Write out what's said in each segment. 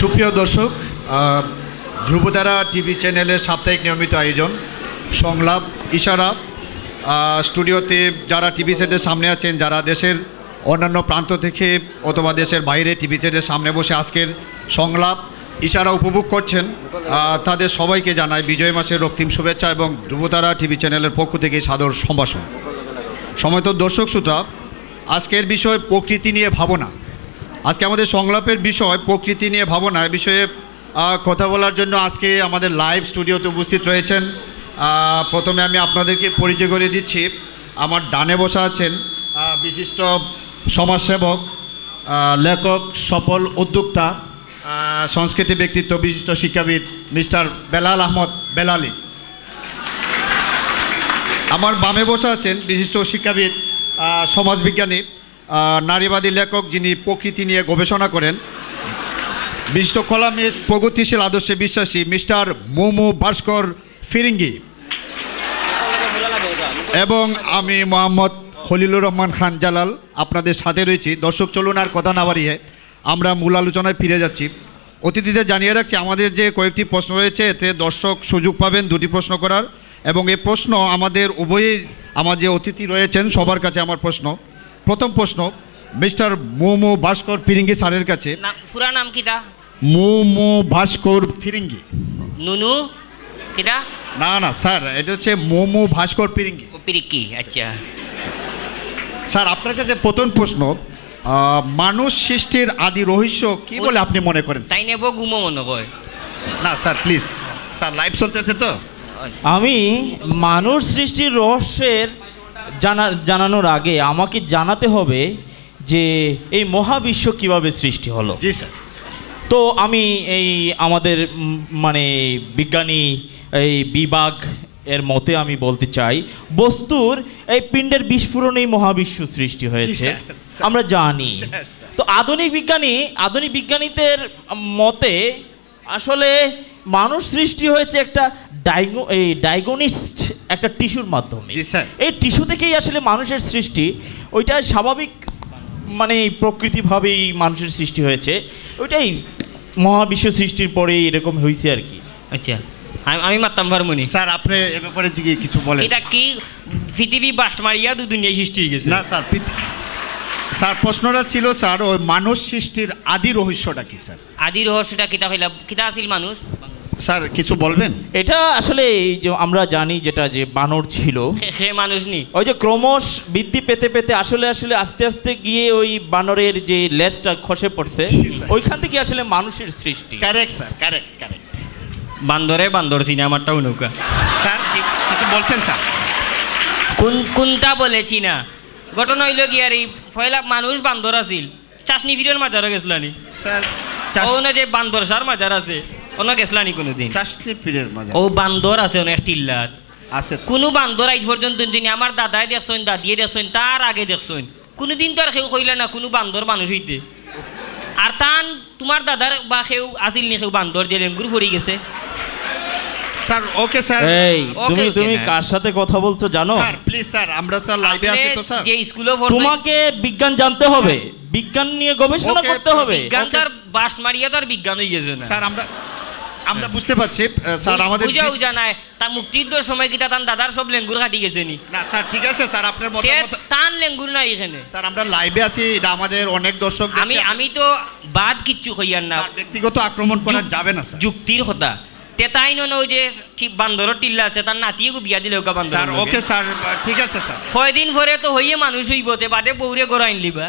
সুপ্রিয় দর্শক, ধ্রুবতারা টিভি চ্যানেলের সাপ্তাহিক নিয়মিত আয়োজন সংলাপ ইশারা। স্টুডিওতে যারা টিভি সেটের সামনে আছেন, যারা দেশের অন্যান্য প্রান্ত থেকে অথবা দেশের বাইরে টিভি সেটের সামনে বসে আজকের সংলাপ ইশারা উপভোগ করছেন, তাদের সবাইকে জানাই বিজয় মাসের রক্তিম শুভেচ্ছা এবং ধ্রুবতারা টিভি চ্যানেলের পক্ষ থেকে সাদর সম্ভাষণ। সময়ত দর্শক শ্রোতা, আজকের বিষয় প্রকৃতি নিয়ে ভাবনা। আজকে আমাদের সংলাপের বিষয় প্রকৃতি নিয়ে ভাবনা। এ বিষয়ে কথা বলার জন্য আজকে আমাদের লাইভ স্টুডিওতে উপস্থিত রয়েছেন। প্রথমে আমি আপনাদেরকে পরিচয় করে দিচ্ছি। আমার ডানে বসা আছেন বিশিষ্ট সমাজসেবক, লেখক, সফল উদ্যোক্তা, সংস্কৃতি ব্যক্তিত্ব, বিশিষ্ট শিক্ষাবিদ মিস্টার বেলাল আহমদ বেলালি। আমার বামে বসা আছেন বিশিষ্ট শিক্ষাবিদ, সমাজবিজ্ঞানী, নারীবাদী লেখক, যিনি প্রকৃতি নিয়ে গবেষণা করেন, বিশিষ্ট কলামিস্ট, প্রগতিশীল আদর্শে বিশ্বাসী মিস্টার মোমো ভাস্কর ফিরিঙ্গি। এবং আমি মোহাম্মদ খলিলুর রহমান খান জালাল আপনাদের সাথে রয়েছি। দর্শক, চলুন আর কথা না বাড়িয়ে আমরা মূল আলোচনায় ফিরে যাচ্ছি। অতিথিদের জানিয়ে রাখছি, আমাদের যে কয়েকটি প্রশ্ন রয়েছে এতে দর্শক সুযোগ পাবেন দুটি প্রশ্ন করার, এবং এই প্রশ্ন আমাদের উভয়ই, আমার যে অতিথি রয়েছেন সবার কাছে আমার প্রশ্ন। প্রথম প্রশ্ন মিস্টার মোমো ভাস্কর ফিরিঙ্গি স্যারের কাছে। পুরা নাম কিটা? মোমো ভাস্কর ফিরিঙ্গি। নুনু কিটা? না না স্যার, এটা হচ্ছে মোমো ভাস্কর ফিরিঙ্গি। পিরিকি, আচ্ছা স্যার, আপনার কাছে প্রথম প্রশ্ন, মানুষ সৃষ্টির আদি রহস্য কি বলে আপনি মনে করেন? তাই নেব ঘুমো মনে কয় না স্যার, প্লিজ স্যার, লাইভ চলতেছে তো। আমি মানুষ সৃষ্টির রহস্যের জানানোর আগে আমাকে জানাতে হবে যে এই মহাবিশ্ব কিভাবে সৃষ্টি হলো। জি স্যার। তো আমি এই আমাদের মানে বিজ্ঞানী এই বিভাগ এর মতে আমি বলতে চাই, বস্তুর এই পিণ্ডের বিস্ফোরণেই মহাবিশ্ব সৃষ্টি হয়েছে, আমরা জানি। তো আধুনিক বিজ্ঞানীদের মতে আসলে মানুষ সৃষ্টি হয়েছে একটা ডাইগোনিস্ট একটা টিস্যুর মাধ্যমে। এই টিস্যু থেকেই আসলে মানুষের সৃষ্টি। ওইটা স্বাভাবিক মানে প্রকৃতিভাবেই মানুষের সৃষ্টি হয়েছে, ওইটাই মহাবিশ্ব সৃষ্টির পরে এরকম হয়েছে আর কি। আচ্ছা, আমি মারতাম পারমুনি স্যার, আপনি এ ব্যাপারে কিছু বলেন। এটা কি পৃথিবী বাস্ট মারিয়া দুনিয়া সৃষ্টি হয়ে গেছে? না স্যার, স্যার প্রশ্নটা ছিল স্যার ওই মানুষ সৃষ্টির আদি রহস্যটা কি স্যার? আদি রহস্যটা কিতা হইলা, কিতা আছিল মানুষ? স্যার কিছু বলবেন? এটা আসলে এই যে আমরা জানি যেটা যে বানর ছিল, সে মানুষ নি, ওই যে ক্রমশ বৃদ্ধি পেতে পেতে আসলে আস্তে আস্তে গিয়ে ওই বানরের যে লেজটা খসে পড়ছে, ওইখান থেকে আসলে মানুষের সৃষ্টি। Correct sir, correct. বান্দর সিনেমাটাও নৌকা। স্যার কিছু বলছেন স্যার? কোনটা বলেছি না? ঘটনা হইল কি আর এই পয়লা মানুষ বান্দর আছিল, চাষনি ভিড়ের মাজারে গেছিলানি স্যার? ওনা যে বান্দর সার মাজার আছে ওনা গেছিলানি কোনোদিন? চাষনি ভিড়ের মাজার ও বান্দর আছে অনেক টিল্লাত আছে। কোনো বান্দর আজ পর্যন্ত যিনি আমার দাদাই দেখছেন, দাদিয়ে দেখছেন, তার আগে দেখছেন, কোনোদিন তো আর কেউ কইলে না কোনো বান্দর মানুষ হইতে। আর তান তোমার দাদার বা কেউ আসিল নি কেউ বান্দর যে লেঙ্গুর পড়ে গেছে? Sir okay sir. এই তুমি কার সাথে কথা বলছো জানো? স্যার প্লিজ স্যার, আমরা স্যার লাইভে আছি তো স্যার। যে স্কুলে তোমাকে বিজ্ঞান জানতে হবে, বিজ্ঞান নিয়ে গবেষণা করতে হবে। বিজ্ঞান তার বাস্ট মারিয়া তার বিজ্ঞান হয়ে গেছে না স্যার। আমরা বুঝতে পারছি স্যার, আমাদের বুঝাও জানায় তা মুক্তিযুদ্ধের সময় কিটা তার দাদার সব লেঙ্গুর কাটি গেছে নি? না স্যার, ঠিক আছে স্যার, আপনার মতামত। তান লেঙ্গুর নাই এখানে স্যার, আমরা লাইভে আছি, এটা আমাদের অনেক দর্শক দেখছে। আমি তো বাদ কিচ্ছু কইয়ার না, ব্যক্তিগত আক্রমণ করা যাবে না স্যার। যুক্তির কথা তে তাই নয় ওই যে ঠিক বান্দর টিল্লা আছে তার নাতিয়ে বিয়া দিলে ওকা বান্দর। স্যার ওকে স্যার, ঠিক আছে স্যার। কয়দিন পরে তো হইয়ে মানুষ হইব, তে বাদে বউরে গড়াইন লিবা।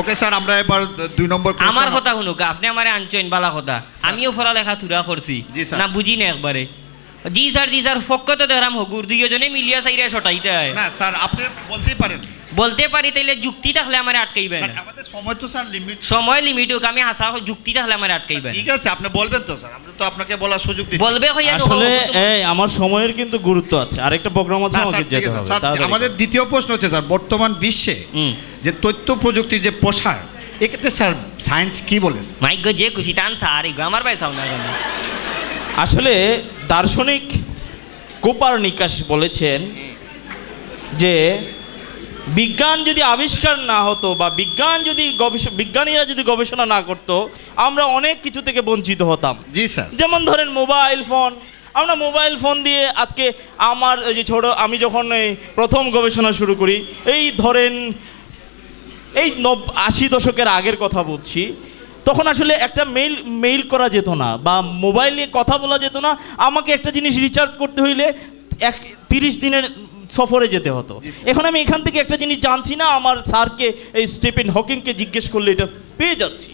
ওকে স্যার, আমরা এবার 2 নম্বর আমার কথা শুনুক, আপনি আমারে আনছেন বালা কথা, আমিও পড়ালেখা তুরা করছি না, বুঝি না একবারে। জি স্যার ফক্কত দেরাম হগুর দুইজনে মিলিয়া সাইরা শটাইতে হয় না স্যার, আপনি বলতেই পারেন। বলতে পারি, তাইলে যুক্তি থাকলে আমারে আটকাইবেন না। আমাদের সময় তো স্যার লিমিট, সময় লিমিট হোক, আমি হাসা যুক্তি থাকলে আমারে আটকাইবেন। ঠিক আছে, আপনি বলবেন তো স্যার, আমরা তো আপনাকে বলার সুযোগ দিচ্ছি। বলবে হইয়া আসলে এই আমার সময়ের কিন্তু গুরুত্ব আছে, আরেকটা প্রোগ্রাম আছে, আমাকে যেতে হবে। আমাদের দ্বিতীয় প্রশ্ন হচ্ছে স্যার, বর্তমান বিশ্বে যে তথ্য প্রযুক্তির যে প্রসার, এক্ষেত্রে স্যার সায়েন্স কি বলে? মাইক যে খুশি টান সারি আমার ভাই সাউনা কেন? আসলে দার্শনিক কোপারনিকাস বলেছেন যে বিজ্ঞান যদি আবিষ্কার না হতো বা বিজ্ঞানীরা যদি গবেষণা না করতো, আমরা অনেক কিছু থেকে বঞ্চিত হতাম। জি স্যার। যেমন ধরেন মোবাইল ফোন, আমরা মোবাইল ফোন দিয়ে আজকে আমার এই যে আমি যখন এই প্রথম গবেষণা শুরু করি, এই ধরেন এই 80 দশকের আগের কথা বলছি, তখন আসলে একটা মেইল করা যেত না বা মোবাইলে কথা বলা যেত না। আমাকে একটা জিনিস রিচার্জ করতে হইলে 30 দিনের সফরে যেতে হতো। এখন আমি এখান থেকে একটা জিনিস জানছি না, আমার স্যারকে এই স্টিফেন হকিংকে জিজ্ঞেস করলে এটা পেয়ে যাচ্ছি।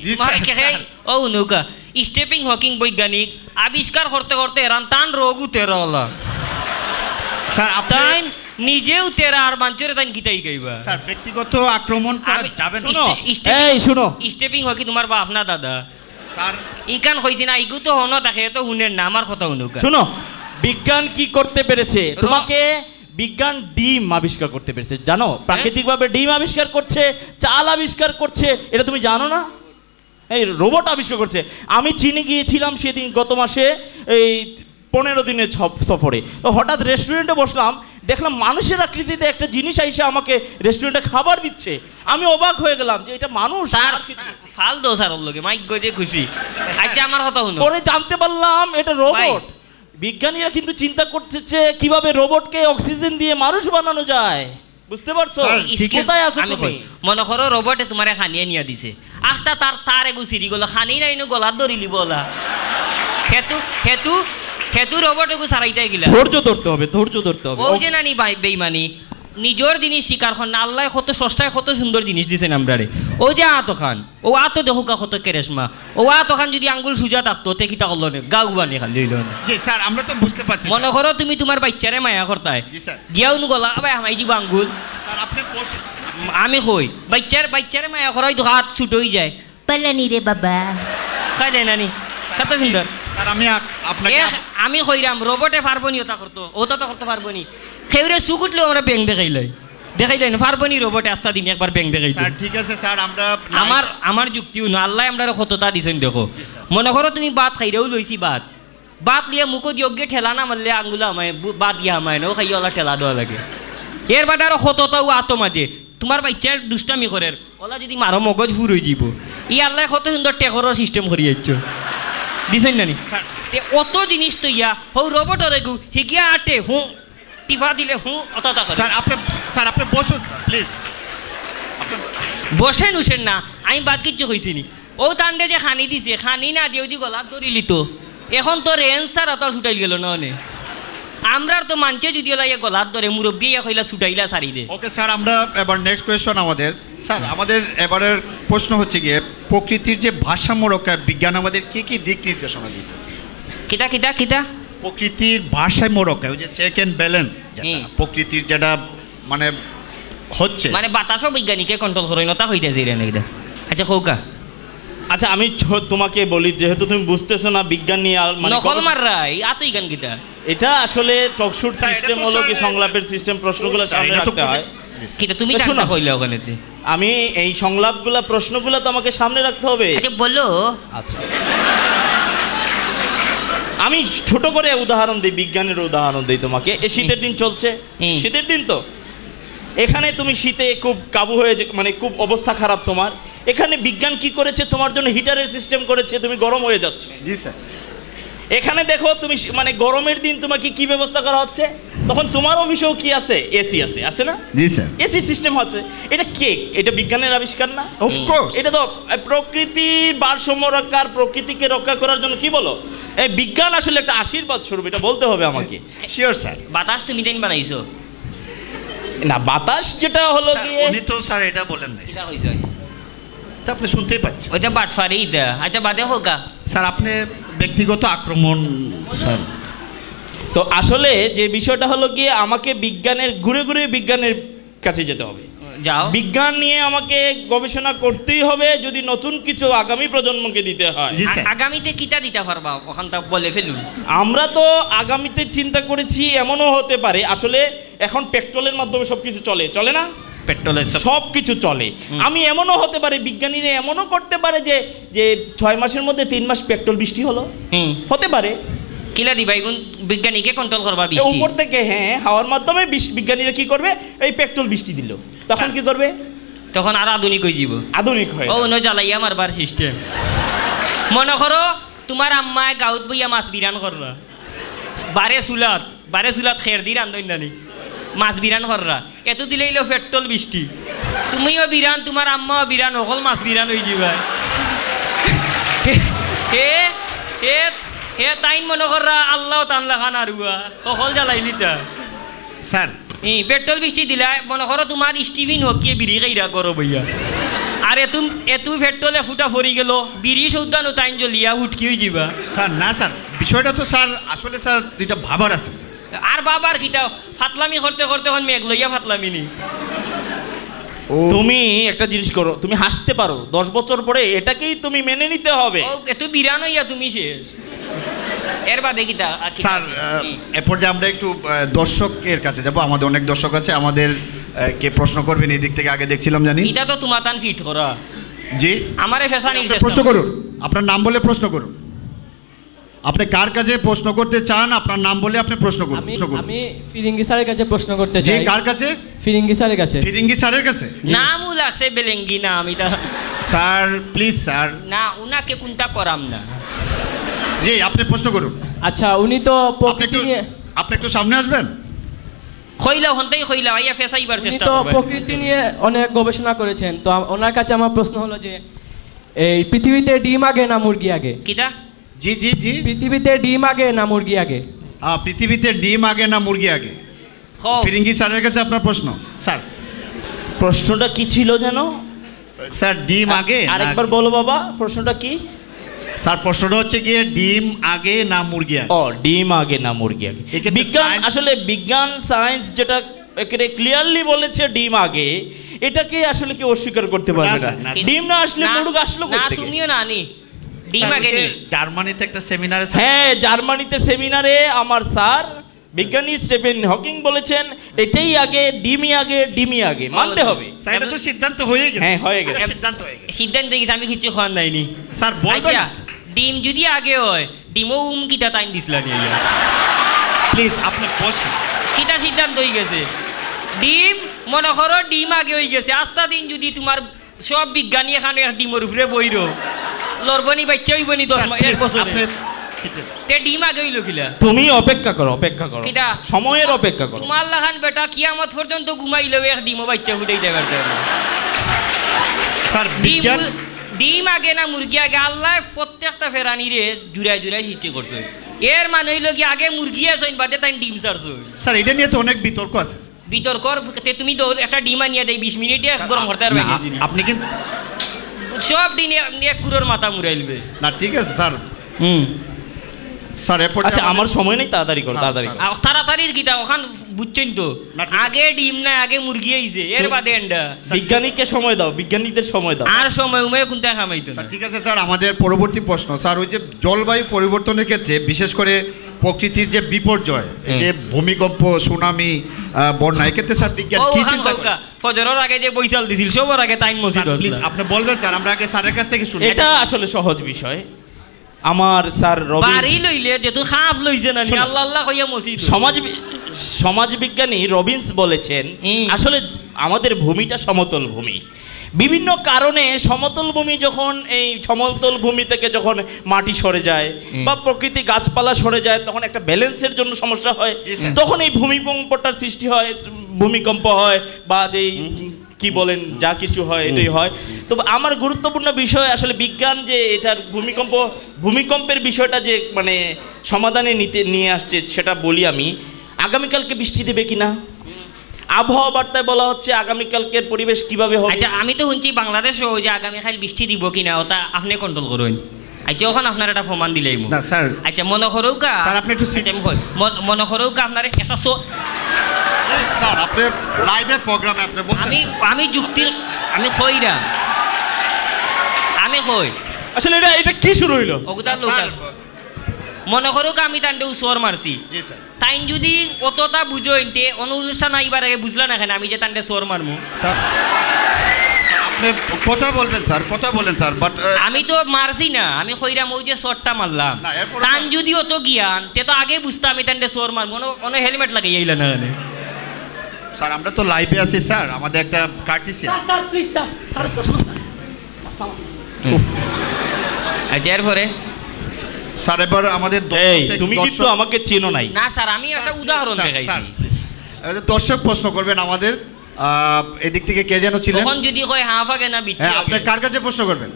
ও নৌকা স্টিফেন হকিং বৈজ্ঞানিক আবিষ্কার করতে করতে এরান তান রোগু তেরা হলা স্যার তাই নিজেও তেরা আর মানুষের তাই গীতাই গাইবা। স্যার ব্যক্তিগত আক্রমণ করা যাবে না। এই শুনো, স্টিফেন হকিং তোমার বাপ না দাদা? স্যার ইকান কইছি না, ইগু তো হনো তাকে তো শুনেন না আমার কথা অনুকা। শুনো, বিজ্ঞান কি করতে পেরেছে? তোমাকে বিজ্ঞান ডিম আবিষ্কার করতে পেরেছে, জানো? প্রাকৃতিকভাবে ডিম আবিষ্কার করছে, চাল আবিষ্কার করছে, এটা তুমি জানো না? এই রোবট আবিষ্কার করছে। আমি চীনে গিয়েছিলাম সেদিন গত মাসে এই 15 দিনের সফরে। তো হঠাৎ রেস্টুরেন্টে বসলাম, দেখলাম মানুষের আকৃতিতে একটা জিনিস আইসে আমাকে রেস্টুরেন্টে খাবার দিচ্ছে। আমি অবাক হয়ে গেলাম যে এটা মানুষ। স্যার ফাল দো স্যার ওর লগে মাইক গজে খুশি। আচ্ছা আমার কথা শুনো। পরে জানতে পারলাম এটা রোবট। বিজ্ঞানীরা কিন্তু চিন্তা করছে কিভাবে রোবটকে অক্সিজেন দিয়ে মানুষ বানানো যায়। বুঝতে পারছো? কোথায় আছো তুমি? মনে করো রোবটে তোমারে খানিয়ে নিয়ে দিছে, আখটা তার এগু সিরি গলা খানি নাই নো গলা ধরিলি বলা হেতু রোবট এগু সারাইতে গিলা। ধৈর্য ধরতে হবে, ধৈর্য ধরতে হবে। ওই যে নানি বেইমানি নিজের জিনিস শিকার হন না। আল্লাহ কত সস্তায় কত সুন্দর জিনিস দিছেন আমরারে। ও যে আতো খান, ও আতো দেখো কত কেরেশমা, ও আতো খান যদি আঙ্গুল সুজা থাকতো তে কিতা করলো না, গাউ বানি খালি হইল না। জি স্যার, আমরা তো বুঝতে পারছি। মনে করো তুমি তোমার বাচ্চারে মায়া করতায়, জি স্যার, গিয়াও নু গলা ভাই আমায় দিব আঙ্গুল। স্যার আপনি আমি কই বাচ্চারে মায়া করাই তো হাত ছুট হয়ে যায়, পালানি রে বাবা খাই যায় নানি কত সুন্দর। স্যার আমি আপনাকে আমি কইরাম রোবটে পারবো নি ওটা করতো, ওটা তো করতে পারবো নি। খেউরে সুকুটলেও আমরা ব্যাংক দেখাইলাই না পারবো নি রোবটে আস্তা দিন একবার ব্যাংক দেখাই। স্যার ঠিক আছে স্যার, আমরা আমার যুক্তিও না, আল্লাহ আমরা কতটা দিছেন দেখো। মনে করো তুমি বাত খাইরেও লইছি, বাত লিয়ে মুখো যোগ্য ঠেলা না মারলে আঙ্গুলা আমায় বাদ দিয়া আমায় না, ও খাইয়া ওলা ঠেলা দেওয়া লাগে। এর বাদে আরো কতটাও আতো মাঝে তোমার বাচ্চার দুষ্টামি করে ওলা যদি মারো মগজ ফুর হয়ে যাব। ই আল্লাহ কত সুন্দর টেকরও সিস্টেম করিয়েছ দিছেন নানি। অত জিনিস তো ইয়া হৌ রোবটর এগু হিগিয়া আটে হুঁ টিফা দিলে হুঁ অতটা করে। স্যার আপনি বসুন স্যার প্লিজ। বসেন উসেন না, আমি বাদ কিচ্ছু হয়েছি নি। ও তান্ডে যে খানি দিছে, খানি না দিয়ে ওই গলা ধরিলি তো এখন তো রেন্সার অত ছুটাইল গেল না। আমরার তো মানছে যদি ওলাই গলার ধরে মুরব্বী কইলা ছুটাইলা সারি দে। ওকে স্যার, আমরা এবার নেক্সট কোয়েশ্চন আমাদের। স্যার আমাদের এবারের প্রশ্ন হচ্ছে গিয়ে প্রকৃতির যে ভারসাম্য রক্ষা বিজ্ঞান আমাদের কি কি দিক নির্দেশনা দিচ্ছে? কিটা প্রকৃতির ভারসাম্য রক্ষা, ওই যে চেক এন্ড ব্যালেন্স, প্রকৃতির যেটা মানে হচ্ছে মানে বাতাসও বৈজ্ঞানিকে কন্ট্রোল করে না তা হইতেছে রে নাকি। আচ্ছা কৌকা, আচ্ছা আমি তোমাকে বলি, যেহেতু তুমি বুঝতেছো না বিজ্ঞান নিয়ে মানে নকল মাররাই আতই গান গীতা। এটা আসলে টকশুট সিস্টেম হলো কি সংলাপের সিস্টেম, প্রশ্নগুলো সামনে রাখতে হয়। কিটা তুমি জানা কইলে ওখানেতে আমি এই সংলাপগুলা প্রশ্নগুলো তো আমাকে সামনে রাখতে হবে। আচ্ছা বলো। আচ্ছা আমি ছোট করে উদাহরণ দিই, বিজ্ঞানের উদাহরণ দিই তোমাকে। এই শীতের দিন চলছে, শীতের দিন তো এখানে তুমি শীতে খুব কাবু হয়ে মানে খুব অবস্থা খারাপ তোমার। এখানে বিজ্ঞান কি করেছে, তোমার জন্য হিটারের সিস্টেম করেছে, তুমি গরম হয়ে যাচ্ছ। জি স্যার। এখানে দেখো তুমি মানে গরমের দিন তোমাকে কি ব্যবস্থা করা হচ্ছে, তখন তোমার অফিসেও কি আছে, এসি আছে না? জি স্যার। এসি সিস্টেম আছে। এটা কে? এটা বিজ্ঞানের আবিষ্কার না? অফকোর্স। এটা তো প্রকৃতির ভারসাম্য রক্ষার, প্রকৃতিকে রক্ষা করার জন্য কি বলো, এই বিজ্ঞান আসলে একটা আশীর্বাদ স্বরূপ, এটা বলতে হবে আমাকে। Sure sir. বাতাস তুমি তাই বানাইছো না, বাতাস যেটা হলো কি উনি তো স্যার এটা বলেন না, এটা হইছে তা আপনি শুনতেই পাচ্ছেন। ওইটা বাটফারেই দা। আচ্ছা বাদে হোকা স্যার আপনি ব্যক্তিগত আক্রমণ স্যার। তো আসলে যে বিষয়টা হলো কি, আমাকে বিজ্ঞানের ঘুরে ঘুরে বিজ্ঞানের কাছে যেতে হবে। যাও, বিজ্ঞান নিয়ে আমাকে গবেষণা করতেই হবে যদি নতুন কিছু আগামী প্রজন্মকে দিতে হয়। আগামীতে কিটা দিতে পারবা ওখানটা বলে ফেলুন। আমরা তো আগামীতে চিন্তা করেছি এমনও হতে পারে, আসলে এখন পেট্রোলের মাধ্যমে সবকিছু চলে না, পেট্রোলের সব কিছু চলে। আমি এমনও হতে পারে, বিজ্ঞানীরা এমনও করতে পারে যে 6 মাসের মধ্যে 3 মাস পেট্রোল বৃষ্টি হলো, হতে পারে। কিলা দিবা এগুন বিজ্ঞানীকে কন্ট্রোল করবা বৃষ্টি উপর থেকে হ্যাঁ হাওয়ার মাধ্যমে বিজ্ঞানীরা কি করবে এই পেট্রোল বৃষ্টি দিল তখন কি করবে তখন আর আধুনিক হয়ে যাব আধুনিক হয় ও ন জ্বালাইয়া মারবার সিস্টেম মনে করো তোমার আম্মায় গাঁত বইয়া মাছ বিরান কররা বারে চুলাত খের দি রান্ধন নানি মাছ বিরান কররা এত দিলেইল পেট্রোল বৃষ্টি তুমিও বিরান তোমার আম্মাও বিরান অকল মাছ বিরান হয়ে যাবা হে তাইন মনে কররা আল্লাহ তানলা খান আরুয়া অকল জ্বালাইলি তা স্যার পেট্রোল বৃষ্টি দিলা মনে করো তোমার স্টিভিন হকিয়ে বিড়ি খাইরা করো বইয়া আর এতু পেট্রোলে ফুটা ফরি গেল বিড়ি সৌদানো তাইন জ্বলিয়া হুটকি হয়ে যাবা স্যার না স্যার বিষয়টা তো স্যার আসলে স্যার দুইটা ভাবার আছে স্যার আর বাবার কিটা ফাতলামি করতে করতে এখন মেঘ লইয়া ফাতলামি নি তুমি একটা জিনিস করো তুমি হাসতে পারো 10 বছর পরে এটাকেই তুমি মেনে নিতে হবে ও এত বিরান হইয়া তুমি শেষ এর বাদে কিটা স্যার এরপর যে আমরা একটু দর্শকের কাছে যাব আমাদের অনেক দর্শক আছে আমাদের কে প্রশ্ন করবেন এই দিক থেকে আগে দেখছিলাম জানি এটা তো তোমার তান ফিট করা জি আমারে ফেসানির আপনি প্রশ্ন করুন আপনার নাম বলে প্রশ্ন করুন আপনি কার কাছে প্রশ্ন করতে চান আপনার নাম বলে আপনি প্রশ্ন করুন আমি ফিরিঙ্গি স্যারের কাছে প্রশ্ন করতে জি চাই কার কাছে ফিরিঙ্গি স্যারের কাছে ফিরিঙ্গি স্যারের কাছে নামও লাগছে বেলেঙ্গি না আমি তা স্যার প্লিজ স্যার না উনাকে কোনটা করাম না জি আপনি প্রশ্ন করুন আচ্ছা উনি তো আপনি প্রকৃতি একটু নিয়ে আপনি একটু সামনে আসবেন কইলা হন্তাই কইলা আইয়া ফেসাইবার উনি চেষ্টা তো করবে প্রকৃতি নিয়ে অনেক গবেষণা করেছেন তো ওনার কাছে আমার প্রশ্ন হলো যে এই পৃথিবীতে ডিম আগে না মুরগি আগে কিটা জি জি জি পৃথিবীতে ডিম আগে না মুরগি আগে পৃথিবীতে ডিম আগে না মুরগি আগে কও ফিরিঙ্গি স্যারের কাছে আপনার প্রশ্ন স্যার প্রশ্নটা কি ছিল জানো স্যার ডিম আগে আরেকবার বলো বাবা প্রশ্নটা কি স্যার প্রশ্নটা হচ্ছে গিয়ে ডিম আগে না মুরগি আগে ও ডিম আগে না মুরগি আগে এক্ষেত্রে বিজ্ঞান science- আসলে বিজ্ঞান সায়েন্স যেটা একেবারে ক্লিয়ারলি বলেছে ডিম আগে এটাকে আসলে কি অস্বীকার করতে পারবে না, না না, ডিম না আসলে মুরগ আসলো না কোথা থেকে তুমিও না নি ডিম স্যার, আগে ওই যে নি জার্মানিতে একটা সেমিনারে হ্যাঁ জার্মানিতে সেমিনারে আমার স্যার বিজ্ঞানী স্টিফেন হকিং বলেছেন এটাই আগে ডিমই আগে মানতে হবে স্যার এটা তো সিদ্ধান্ত হয়ে গেছে হ্যাঁ, হয়ে গেছে। সিদ্ধান্ত হয়ে গেছে সিদ্ধান্ত গেছে আমি কিছু খাওয়ান নাইনি স্যার বলবেন আচ্ছা ডিম যদি আগে হয় ডিমও কিটা টাইম দিছিলা নি প্লিজ আপনি বসুন কিটা সিদ্ধান্ত হয়ে গেছে ডিম মনে করো ডিম আগে হয়ে গেছে আস্তা দিন যদি তোমার সব বিজ্ঞানী এখানে ডিমের উপরে বইরো লড়বনি বাচ্চা হইবনি 1 বছরে আপনি সিটে তে ডিম আগে হইলো কিলা তুমি অপেক্ষা করো কিটা? সময়ের অপেক্ষা করো তোমার লাখান বেটা কিয়ামত পর্যন্ত ঘুমাইলেও এক ডিমও বাচ্চা ফুটাই দেবার জন্য স্যার ডিম বিজ্ঞান ডিম আগে না মুরগি আগে আল্লাহ প্রত্যেকটা ফেরানি রে জুড়াই সৃষ্টি করছে এর মানে হইল কি আগে মুরগি আসইন বাদে তাই ডিম সারছো স্যার এটা নিয়ে তো অনেক বিতর্ক আছে বিতর্কর তে তুমি তো একটা ডিম আনিয়ে দেয় 20 মিনিটে গরম করতে পারবে না, আপনি কিন্তু সব দিন এক কুরোর মাথা মুরাইলবে না ঠিক আছে স্যার হুম স্যার এরপর আচ্ছা আমার সময় নেই তাড়াতাড়ি করো হ্যাঁ, তাড়াতাড়ি স্যার। করো। তাড়াতাড়ির গীতা ওখান বুঝছেন তো না, ঠিক আছে। আগে ডিম না আগে মুরগি আইছে এর বাদে এন্ডা বিজ্ঞানীকে সময় দাও বিজ্ঞানীদের সময় দাও আর সময় উমে কোনটা খামাইতো না স্যার ঠিক আছে স্যার আমাদের পরবর্তী প্রশ্ন স্যার ওই যে জলবায়ু পরিবর্তনের ক্ষেত্রে বিশেষ করে প্রকৃতির যে বিপর্যয় এই যে ভূমিকম্প সুনামি বন্যা এক্ষেত্রে স্যার বিজ্ঞান ও কি ওখান চিন্তা কৌকা করে ফজরের আগে যে বৈশাল দিছিল সবার আগে টাইম মসজিদ প্লিজ আপনি বলবেন স্যার আমরা আগে স্যারের কাছ থেকে শুনি এটা আসলে সহজ বিষয় আমার স্যার রবি বাড়ি লইলে যেহেতু খাপ লইছে না নি, আল্লাহ আল্লাহ কইয়া মসজিদ সমাজবিজ্ঞানী রবিন্স বলেছেন আসলে আমাদের ভূমিটা সমতল ভূমি বিভিন্ন কারণে সমতল ভূমি যখন এই সমতল ভূমি থেকে যখন মাটি সরে যায় বা প্রকৃতি গাছপালা সরে যায় তখন একটা ব্যালেন্সের জন্য সমস্যা হয় জি, স্যার। তখন এই ভূমিকম্পটার সৃষ্টি হয় ভূমিকম্প হয় বা এই কি বলেন যা কিছু হয় এটাই হয় তো আমার গুরুত্বপূর্ণ বিষয় আসলে বিজ্ঞান যে এটার ভূমিকম্পের বিষয়টা যে মানে সমাধানে নিয়ে আসছে সেটা বলি আমি আগামীকালকে বৃষ্টি দেবে কিনা আবহাওয়া বার্তায় বলা হচ্ছে আগামীকালকের পরিবেশ কিভাবে হবে আচ্ছা আমি তো শুনছি বাংলাদেশে ওই যে আগামীকাল বৃষ্টি দিব কিনা ওটা আপনি কন্ট্রোল করুন আচ্ছা ওখানে আপনার একটা প্রমাণ দিলেই না স্যার আচ্ছা মনে করুক স্যার, আপনি একটু আচ্ছা, আমি কই, মনে করুক আপনার একটা স্যার আপনি লাইভে প্রোগ্রামে আপনি বলছেন আমি যুক্তির আমি কইরা আমি কই আসলে এটা কি শুরু হইলো ওগুতার লোক স্যার, আছে। মনে করুক আমি তান্ডে উসর মারছি জি স্যার তাইন যদি অতটা বুঝো ইনতে অনুষ্ঠান আইবার আগে বুঝলা না কেন আমি যে তান্ডে সোর মারমু স্যার আপনি কথা বলবেন স্যার, কথা বলেন স্যার, বাট আমি তো মারছি না, আমি কইরাম ওই যে শটটা মারলাম না, এরপরে তান যদি অত জ্ঞান তে তো আগে বুঝতাম আমি তান্ডে চোর মারবো অন হেলমেট লাগাই আইলা না জানে স্যার আমরা তো লাইভে আছি স্যার, আমাদের একটা কার্টিসি আচ্ছা এরপরে স্যার এবার আমাদের এই তুমি কিন্তু আমাকে চেনো নাই। না স্যার আমি একটা উদাহরণ দেখাইছি। দর্শক প্রশ্ন করবেন আমাদের, এদিক থেকে কে যেন ছিলেন? তখন যদি কয় হাফ আগে না বিচ্ছি হ্যাঁ, আপনি কার কাছে প্রশ্ন করবেন?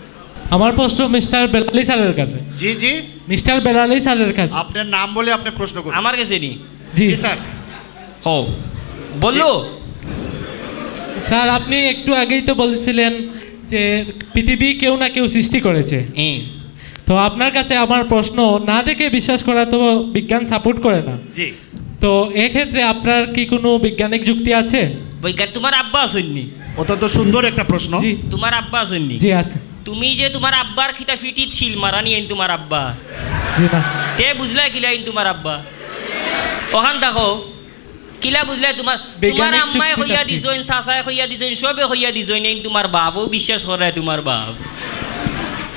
আমার প্রশ্ন মিস্টার বেলালি স্যারের কাছে। জি জি, মিস্টার বেলালি স্যারের কাছে। আপনার নাম বলে আপনি প্রশ্ন করুন। আমার কাছে নি জি জি স্যার। হো বললো স্যার, আপনি একটু আগেই তো বলেছিলেন যে পৃথিবী কেউ না কেউ সৃষ্টি করেছে। তো আপনার কাছে আমার প্রশ্ন, না দেখে বিশ্বাস করা তো বিজ্ঞান সাপোর্ট করে না। জি, তো এক্ষেত্রে আপনার কি কোনো বৈজ্ঞানিক যুক্তি আছে? বৈজ্ঞান তোমার আব্বা আসেননি? অত্যন্ত সুন্দর একটা প্রশ্ন। জি তোমার আব্বা আসেননি? জি আছে। তুমি যে তোমার আব্বার খিতা ফিটিত ছিল মারা নিয়ে তোমার আব্বা জি না। তে বুঝলাই কিলা তোমার আব্বা ওখান দেখো কিলা বুঝলাই তোমার তোমার বৈজ্ঞানিক আম্মাই যুক্তি হইয়া চাচ্ছি। দিছইন চাচাই হইয়া দিছইন সবে হইয়া দিছইন এই তোমার বাপও বিশ্বাস করে তোমার বাপ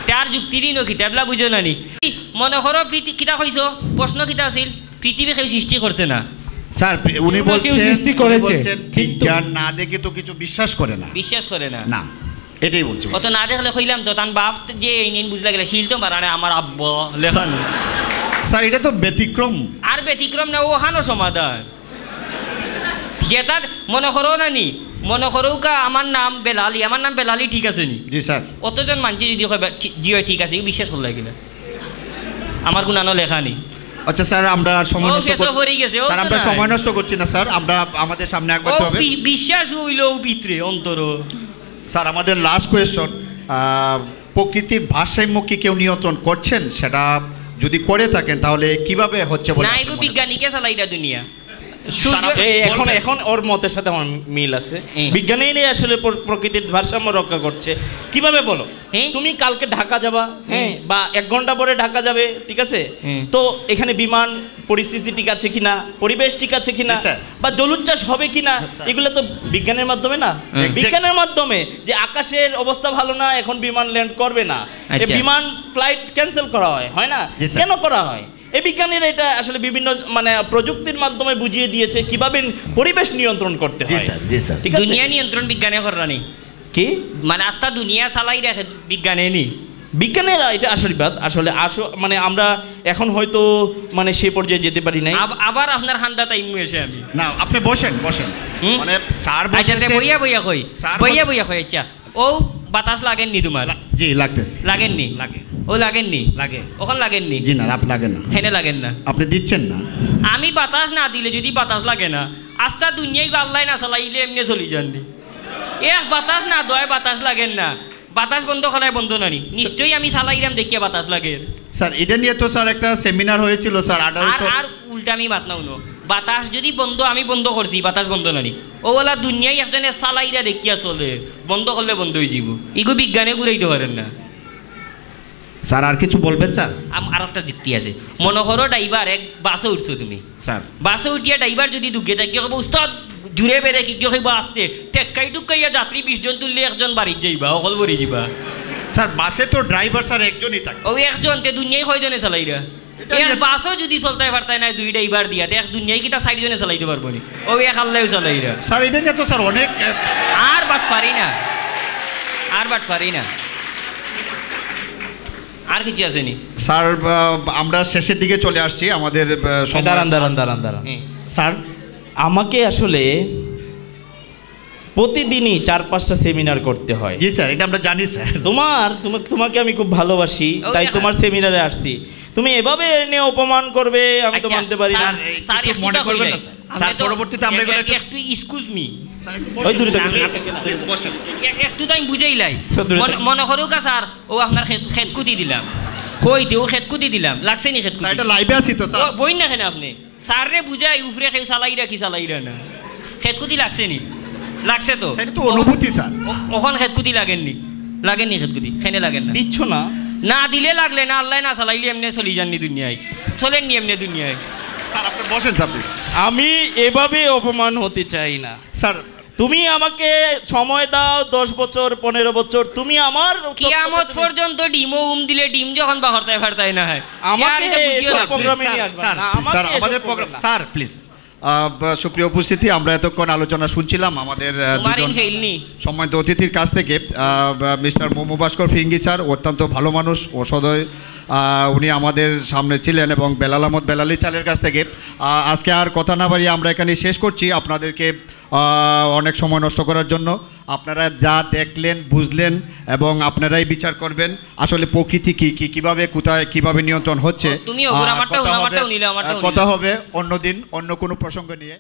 তার যুক্তিরই ন কিতাবলা বুঝো না নি মনে করো প্রীতি কিতা কইছো প্রশ্ন কিতা আছিল পৃথিবী কেউ সৃষ্টি করছে না স্যার উনি কেউ না কেউ বলছেন, সৃষ্টি উনি করেছে, বলছেন কিন্তু- বিজ্ঞান না দেখে তো কিছু বিশ্বাস করে না। বিশ্বাস করে না না, এটাই বলছি। কত না দেখলে কইলাম তো তান বাপ যে এই নিন বুঝলা গেলে শিল তো মারানে আমার আব্বা লেখানো স্যার এটা তো ব্যতিক্রম। আর ব্যতিক্রম না ওখানো সমাধান যেটা মনে করো না নি মনে করো কা আমার নাম বেলালি ঠিক আছে নি জি স্যার। অতজন মানুষ যদি কয় জি হয় ঠিক আছে বিশ্বাস করলে কিনা আমার গুণানো লেখা নেই আচ্ছা স্যার, আমরা আর সময় ও নষ্ট গেছো ভরে গেছে, ও স্যার তো আমরা নাই। সময় নষ্ট করছি না স্যার, আমরা আমাদের সামনে একবার ও তো হবে। বিশ্বাস হইল ভিতরে অন্তর স্যার আমাদের লাস্ট কোয়েশ্চন, প্রকৃতির ভারসাম্য কি কেউ নিয়ন্ত্রণ করছেন? সেটা যদি করে থাকেন তাহলে কিভাবে হচ্ছে বলে না আপনি এগো মনে করেন? বিজ্ঞানীকে চালাইটা দুনিয়া এই এখন এখন ওর মতের সাথে আমার মিল আছে। বিজ্ঞানীরাই আসলে প্রকৃতির ভারসাম্য রক্ষা করছে। কিভাবে বলো? তুমি কালকে ঢাকা যাবা, হ্যাঁ, বা 1 ঘন্টা পরে ঢাকা যাবে, ঠিক আছে? তো এখানে বিমান পরিস্থিতি ঠিক আছে কিনা, পরিবেশ ঠিক আছে কিনা, জি, স্যার। বা জলোচ্ছ্বাস হবে কিনা, এগুলো তো বিজ্ঞানের মাধ্যমে না, বিজ্ঞানের মাধ্যমে যে আকাশের অবস্থা ভালো না, এখন বিমান ল্যান্ড করবে না, এই আচ্ছা। বিমান ফ্লাইট ক্যান্সেল করা হয় না? জি, স্যার। কেন করা হয়? এই বিজ্ঞানীরা এটা আসলে বিভিন্ন মানে প্রযুক্তির মাধ্যমে বুঝিয়ে দিয়েছে কিভাবে পরিবেশ নিয়ন্ত্রণ করতে জি হয়। স্যার, জি স্যার। ঠিক আছে? দুনিয়া নিয়ন্ত্রণ বিজ্ঞানে করা নেই কি মানে আস্তা দুনিয়া চালাই রাখে বিজ্ঞানে নি বিজ্ঞানের এটা আশীর্বাদ আসলে মানে আমরা এখন হয়তো মানে সে পর্যায়ে যেতে পারি নাই। আবার আপনার খান্দা টাইম এসে আমি না, আপনি বসেন বসেন। হুম? মানে স্যার আচ্ছা বলতেছেন বইয়া বইয়া কই স্যার বইয়া বইয়া কই আচ্ছা ও বাতাস লাগেননি তোমার জি লাগতেছে। লাগেননি লাগে। ও লাগেননি লাগে। ওখান লাগেননি জি না, আপনি লাগেন না, হেনে লাগেন না আপনি দিচ্ছেন না। আমি বাতাস না দিলে যদি বাতাস লাগে না আস্তা দুনিয়ায় আল্লাহ না চালাইলে এমনি চলি যাননি এক বাতাস না দয় বাতাস লাগেন না বাতাস বন্ধ করায় বন্ধ নানি নিশ্চয়ই আমি চালাইলাম দেখিয়া বাতাস লাগে স্যার এটা নিয়ে তো স্যার একটা সেমিনার হয়েছিল স্যার আর 1800। আর উল্টা আমি বাত না উনো বাতাস যদি বন্ধ আমি বন্ধ করছি বাতাস বন্ধ নানি ও বলা দুনিয়ায় একজনে চালাইরা দেখিয়া চলে বন্ধ করলে বন্ধ হয়ে যাব ইগো বিজ্ঞানে ঘুরাইতে পারেন না স্যার আর কিছু বলবেন স্যার? আর একটা যুক্তি আছে মনে করো ড্রাইভার এক বাসে উঠছো তুমি স্যার বাসে উঠিয়া ড্রাইভার যদি দুঃখে থাকিয়ে কব উস্তাদ জুড়ে বেড়ে কি কইব আসতে টেক্কাই টুকাইয়া যাত্রী 20 জন তুললে একজন বাড়ির যাইবা অকল বড়ি যাবা স্যার বাসে তো ড্রাইভার স্যার একজনই থাকে। ও একজন তে দুনিয়ায় কয়জনে চালাইরা এক বাসও যদি চলতে পারতাই না 2 ড্রাইভার দিয়া এক দুনিয়ায় কি তা 60 জনে চালাইতে পারবো নি ও এক আল্লাহও চালাইরা স্যার এটা নিয়ে তো স্যার অনেক আর বাট পারি না আর বাট পারি না আর কিছু আছে নি স্যার আমরা শেষের দিকে চলে আসছি আমাদের সময়। দাঁড়ান স্যার আমাকে আসলে প্রতিদিনই 4-5টা সেমিনার করতে হয়। জি স্যার এটা আমরা জানি স্যার। তোমাকে আমি খুব ভালোবাসি, তাই তোমার সেমিনারে আসছি। তুমি এভাবে এনে অপমান করবে আমি তো আচ্ছা, মানতে পারি না। স্যার কিছু মনে করবেন না, স্যার পরবর্তীতে আমরা এগুলো একটু এক্সকিউজ মি ওই দূরে থাকুন। Please বসেন। একটু টাইম বুঝাইলাই দূরে মনে করুক স্যার ও আপনার খেতকুতি দিলাম কইতেও খেতকুতি দিলাম লাগছে নি স্যার খেতকুতি এটা লাইভে আছি তো স্যার। বই না কেন আপনি স্যার রে বুঝাই উফরে কেউ চালাইরা কি চালাইরা না খেতকুতি লাগছে নি লাগছে তো সেটা তো অনুভূতি স্যার। ওখান খেতকুতি লাগেননি খেতকুতি খেনে লাগেন না দিচ্ছ না? না দিলে লাগলে না আল্লাহ না চালাইলে এমনি চলি যাননি দুনিয়ায় চলেননি এমনি দুনিয়ায় স্যার আপনি বসেন স্যার প্লিজ। আমি এভাবে অপমান হতে চাই না। স্যার তুমি আমাকে সময় দাও 10 বছর 15 বছর, তুমি আমার কিয়ামত পর্যন্ত ডিমও দিলে ডিম যখন বাহরতায় ফারতায় না হয় আমাকে ইয়ার এটা বুঝিও এসব না। প্রোগ্রামে নিয়ে আসবেন স্যার, না, আমাকে স্যার, এসব আমাদের প্রোগ্রাম প্রোগ্রাম স্যার প্লিজ সুপ্রিয় উপস্থিতি, আমরা এতক্ষণ আলোচনা শুনছিলাম আমাদের তোমার দুজন ফেলনি সম্মানিত অতিথির কাছ থেকে। মিস্টার মোমো ভাস্কর ফিঙ্গি স্যার অত্যন্ত ভালো মানুষ ও সদয়, উনি আমাদের সামনে ছিলেন, এবং বেলাল আহমদ বেলালি চালের কাছ থেকে। আজকে আর কথা না বাড়িয়ে আমরা এখানে শেষ করছি, আপনাদেরকে অনেক সময় নষ্ট করার জন্য। আপনারা যা দেখলেন বুঝলেন এবং আপনারাই বিচার করবেন আসলে প্রকৃতি কিভাবে কোথায় কিভাবে নিয়ন্ত্রণ হচ্ছে। তুমি ওগুলো আমারটা কথা উনি, হবে- আমারটা উনিলে, আমারটা কথা উনিলে। হবে অন্যদিন অন্য কোনো প্রসঙ্গ নিয়ে।